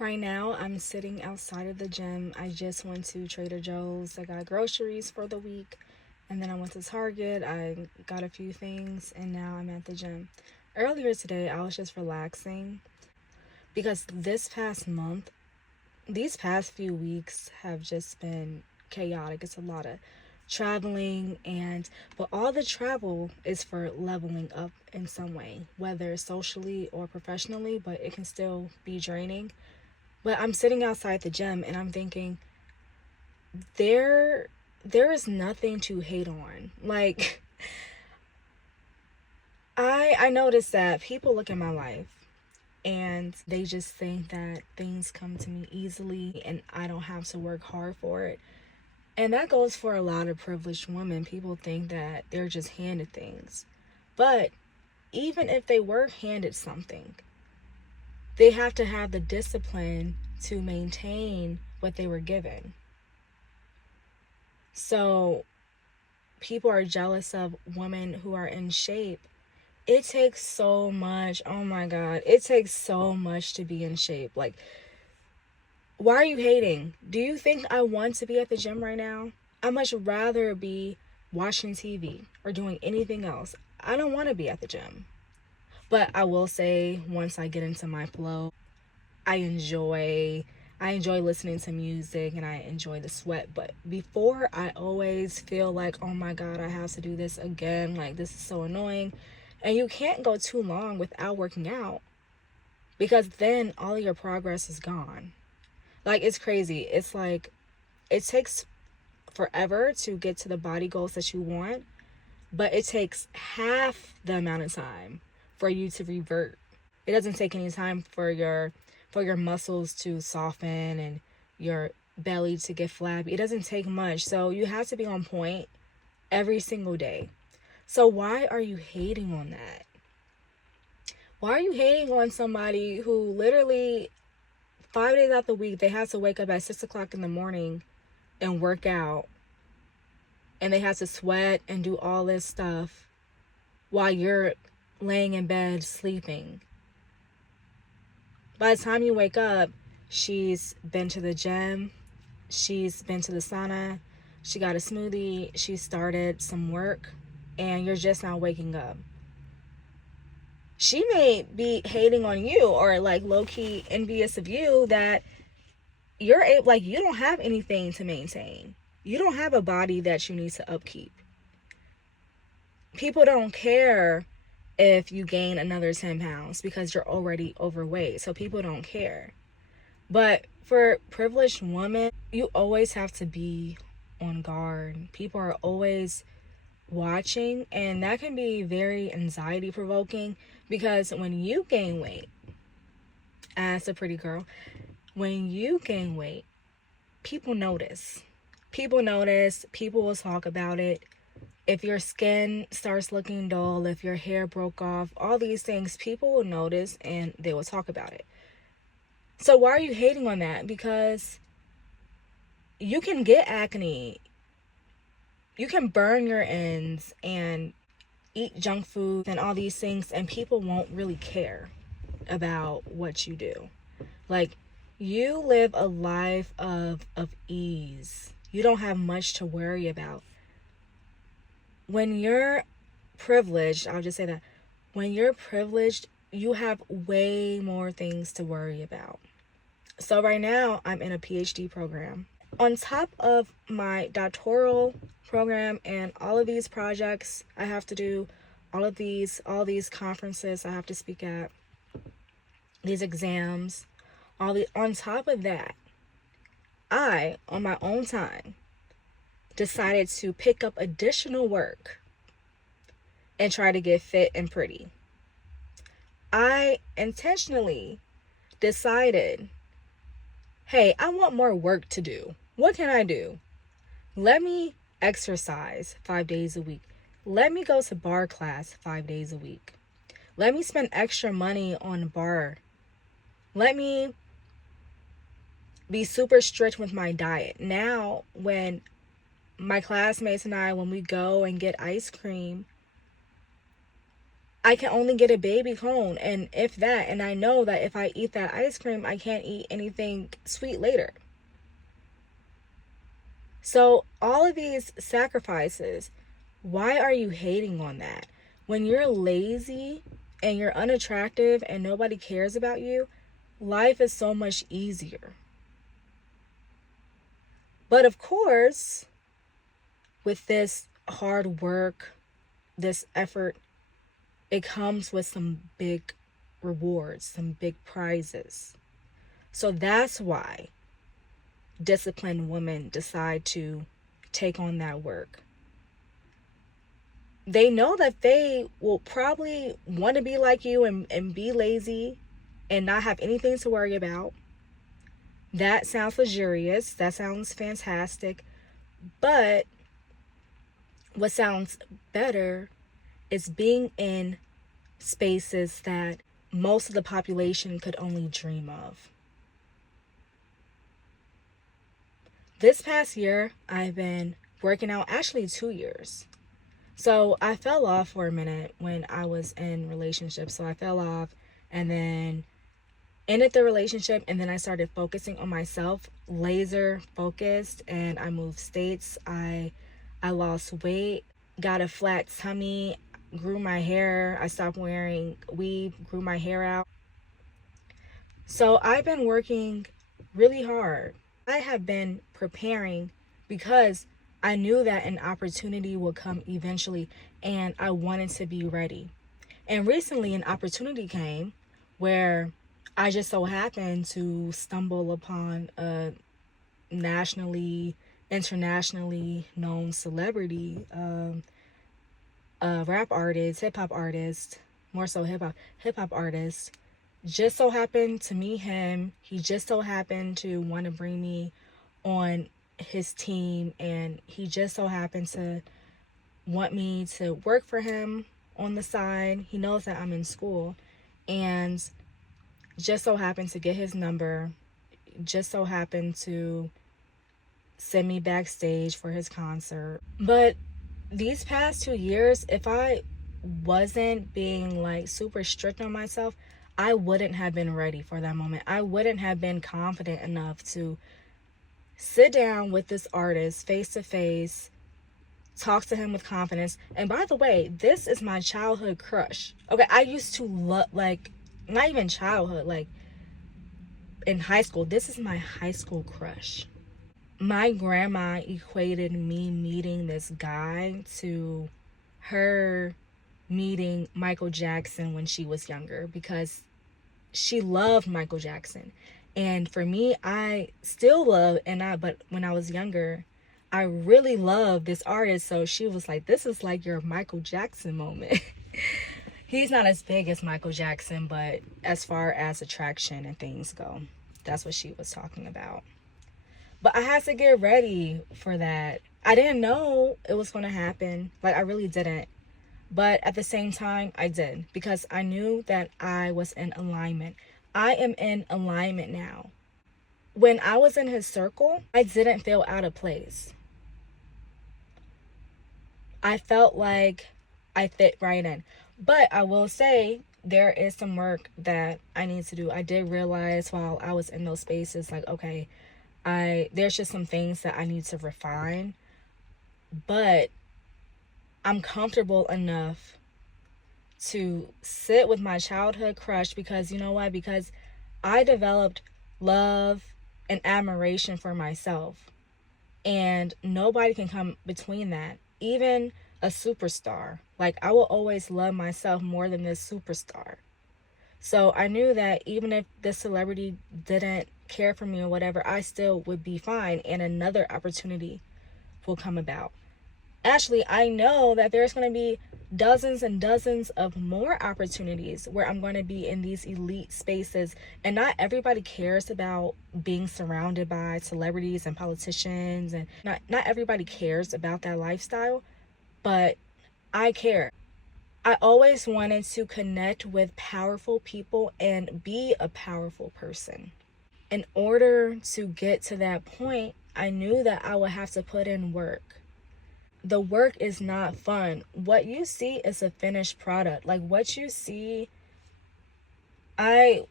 Right now, I'm sitting outside of the gym. I just went to Trader Joe's. I got groceries for the week. And then I went to Target. I got a few things. And now I'm at the gym. Earlier today, I was just relaxing because this past month, these past few weeks have just been chaotic. It's a lot of traveling, but all the travel is for leveling up in some way, whether socially or professionally, but it can still be draining. But I'm sitting outside the gym and I'm thinking there there is nothing to hate on. Like I noticed that people look at my life and they just think that things come to me easily and I don't have to work hard for it. And that goes for a lot of privileged women. People think that they're just handed things. But even if they were handed something, they have to have the discipline to maintain what they were given. So people are jealous of women who are in shape. It takes so much. Oh my God. It takes so much to be in shape. Like, why are you hating? Do you think I want to be at the gym right now? I much rather be watching TV or doing anything else. I don't want to be at the gym. But I will say, once I get into my flow, I enjoy I enjoy listening to music and I enjoy the sweat. But before, I always feel like, oh my God, I have to do this again. Like, this is so annoying. And you can't go too long without working out because then all of your progress is gone. Like, it's crazy. It's like it takes forever to get to the body goals that you want, but it takes half the amount of time for you to revert. It doesn't take any time for your muscles to soften and your belly to get flabby. It doesn't take much. So you have to be on point every single day. So why are you hating on that? Why are you hating on somebody who literally 5 days out the week they have to wake up at 6 o'clock in the morning and work out and they have to sweat and do all this stuff while you're laying in bed sleeping? By the time you wake up, she's been to the gym, she's been to the sauna, she got a smoothie, she started some work, and you're just now waking up. She may be hating on you or like low key envious of you that you're able, like, you don't have anything to maintain. You don't have a body that you need to upkeep. People don't care if you gain another 10 pounds because you're already overweight. So people don't care. But for privileged women, you always have to be on guard. People are always watching, and that can be very anxiety provoking because when you gain weight, as a pretty girl, when you gain weight, people notice. People notice, people will talk about it. If your skin starts looking dull, if your hair broke off, all these things, people will notice and they will talk about it. So why are you hating on that? Because you can get acne. You can burn your ends and eat junk food and all these things, and people won't really care about what you do. Like, you live a life of ease. You don't have much to worry about. When you're privileged, I'll just say that when you're privileged, you have way more things to worry about. So right now, I'm in a PhD program. On top of my doctoral program and all of these projects I have to do, all these conferences I have to speak at, these exams, on top of that, I, on my own time, decided to pick up additional work and try to get fit and pretty. I intentionally decided, hey, I want more work to do. What can I do? Let me exercise 5 days a week. Let me go to bar class 5 days a week. Let me spend extra money on bar. Let me be super strict with my diet. Now, when my classmates and I, when we go and get ice cream, I can only get a baby cone, and if that, and I know that if I eat that ice cream, I can't eat anything sweet later. So, all of these sacrifices, why are you hating on that? When you're lazy and you're unattractive and nobody cares about you, life is so much easier. But of course, with this hard work, this effort, it comes with some big rewards, some big prizes. So that's why disciplined women decide to take on that work. They know that they will probably want to be like you and be lazy and not have anything to worry about. That sounds luxurious. That sounds fantastic. But what sounds better is being in spaces that most of the population could only dream of. This past year, I've been working out, actually 2 years. So I fell off for a minute when I was in relationships. So I fell off and then ended the relationship, and then I started focusing on myself, laser focused, and I moved states. I lost weight, got a flat tummy, grew my hair. I stopped wearing weave, grew my hair out. So I've been working really hard. I have been preparing because I knew that an opportunity would come eventually and I wanted to be ready. And recently an opportunity came where I just so happened to stumble upon a nationally, internationally known celebrity, a rap artist, hip hop artist, more so hip hop artist. Just so happened to meet him. He just so happened to want to bring me on his team, and he just so happened to want me to work for him on the side. He knows that I'm in school, and just so happened to get his number, just so happened to send me backstage for his concert. But these past 2 years, if I wasn't being like super strict on myself, I wouldn't have been ready for that moment. I wouldn't have been confident enough to sit down with this artist face to face, talk to him with confidence. And by the way, this is my childhood crush. Okay, I used to love, like, not even childhood, like in high school. This is my high school crush. My grandma equated me meeting this guy to her meeting Michael Jackson when she was younger, because she loved Michael Jackson. And for me, I still love, but when I was younger, I really loved this artist. So she was like, this is like your Michael Jackson moment. He's not as big as Michael Jackson, but as far as attraction and things go, that's what she was talking about. But I had to get ready for that. I didn't know it was going to happen. Like, I really didn't. But at the same time, I did, because I knew that I was in alignment. I am in alignment now. When I was in his circle, I didn't feel out of place. I felt like I fit right in. But I will say there is some work that I need to do. I did realize while I was in those spaces, like, okay, there's just some things that I need to refine. But I'm comfortable enough to sit with my childhood crush, because you know why? Because I developed love and admiration for myself, and nobody can come between that. Even a superstar. Like, I will always love myself more than this superstar. So I knew that even if this celebrity didn't care for me or whatever, I still would be fine, and another opportunity will come about. Actually, I know that there's going to be dozens and dozens of more opportunities where I'm going to be in these elite spaces. And not everybody cares about being surrounded by celebrities and politicians, and not everybody cares about that lifestyle, but I care. I always wanted to connect with powerful people and be a powerful person. In order to get to that point, I knew that I would have to put in work. the work is not fun. What you see is a finished product. Like what you see, I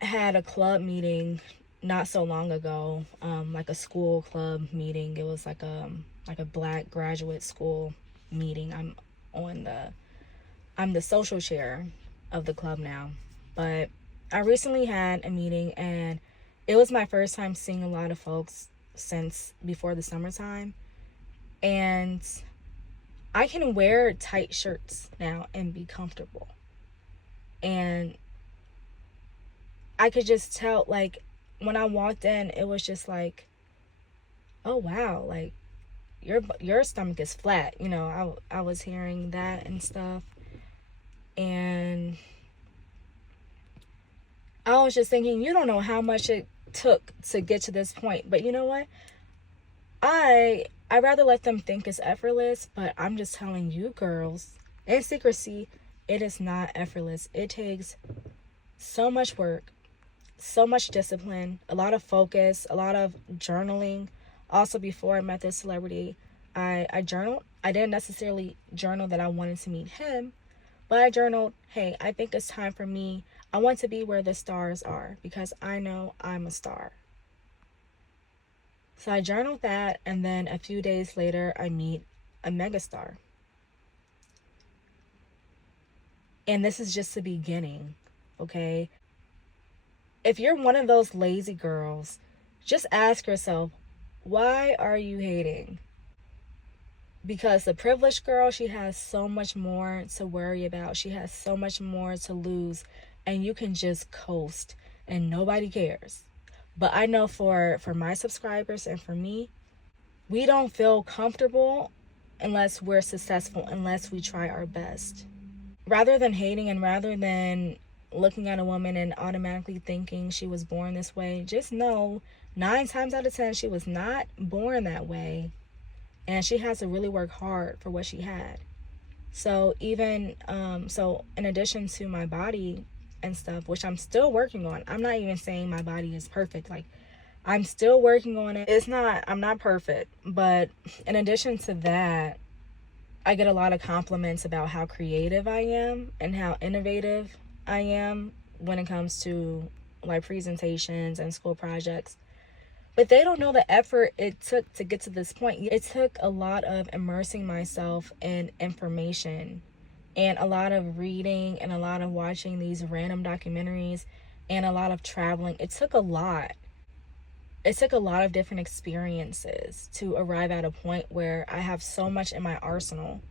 had a club meeting not so long ago, like a school club meeting. It was like a black graduate school meeting. I'm the social chair of the club now. But I recently had a meeting, and it was my first time seeing a lot of folks since before the summertime. And I can wear tight shirts now and be comfortable. And I could just tell, like, when I walked in, it was just like, oh wow, like your stomach is flat. You know, I was hearing that and stuff, and I was just thinking, you don't know how much it took to get to this point. But you know what? I rather let them think it's effortless, but I'm just telling you girls, in secrecy, it is not effortless. It takes so much work, so much discipline, a lot of focus, a lot of journaling. Also, before I met this celebrity, I journaled. I didn't necessarily journal that I wanted to meet him, but I journaled, hey, I think it's time for me. I want to be where the stars are because I know I'm a star. So I journaled that, and then a few days later, I meet a megastar. And this is just the beginning, okay? If you're one of those lazy girls, just ask yourself, why are you hating? Because the privileged girl, she has so much more to worry about. She has so much more to lose, and you can just coast and nobody cares. But I know for my subscribers and for me, we don't feel comfortable unless we're successful, unless we try our best. Rather than hating and rather than looking at a woman and automatically thinking she was born this way, just know 9 times out of 10 she was not born that way, and she has to really work hard for what she had. So even so in addition to my body and stuff, which I'm still working on, I'm not even saying my body is perfect. Like, I'm still working on it. I'm not perfect, but in addition to that, I get a lot of compliments about how creative I am and how innovative I am when it comes to like presentations and school projects. But they don't know the effort it took to get to this point. It took a lot of immersing myself in information and a lot of reading and a lot of watching these random documentaries and a lot of traveling. It took a lot. It took a lot of different experiences to arrive at a point where I have so much in my arsenal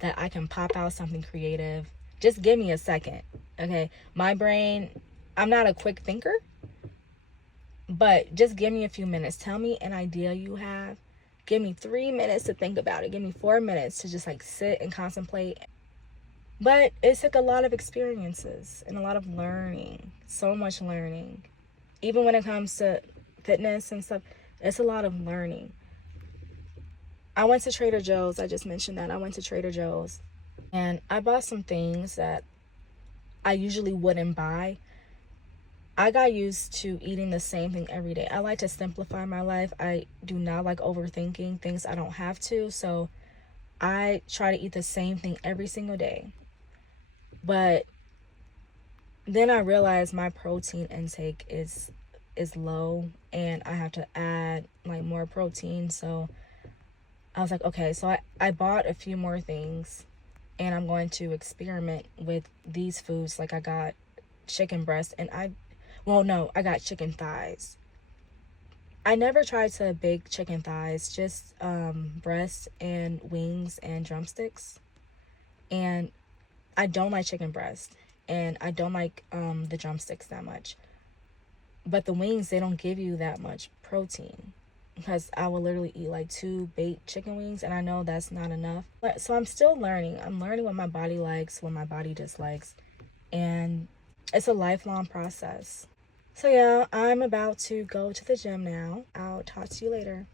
that I can pop out something creative. Just give me a second, okay? My brain, I'm not a quick thinker, but just give me a few minutes. Tell me an idea you have. Give me 3 minutes to think about it. Give me 4 minutes to just like sit and contemplate. But it took a lot of experiences and a lot of learning, so much learning. Even when it comes to fitness and stuff, it's a lot of learning. I went to Trader Joe's. I just mentioned that. I went to Trader Joe's and I bought some things that I usually wouldn't buy. I got used to eating the same thing every day. I like to simplify my life. I do not like overthinking things I don't have to. So I try to eat the same thing every single day. But then I realized my protein intake is low and I have to add like more protein. So I was like, okay, so I bought a few more things and I'm going to experiment with these foods. Like I got chicken breast and I got chicken thighs. I never tried to bake chicken thighs, just breast and wings and drumsticks. And I don't like chicken breast and I don't like the drumsticks that much. But the wings, they don't give you that much protein because I will literally eat like 2 baked chicken wings and I know that's not enough. So I'm still learning. I'm learning what my body likes, what my body dislikes, and it's a lifelong process. So yeah, I'm about to go to the gym now. I'll talk to you later.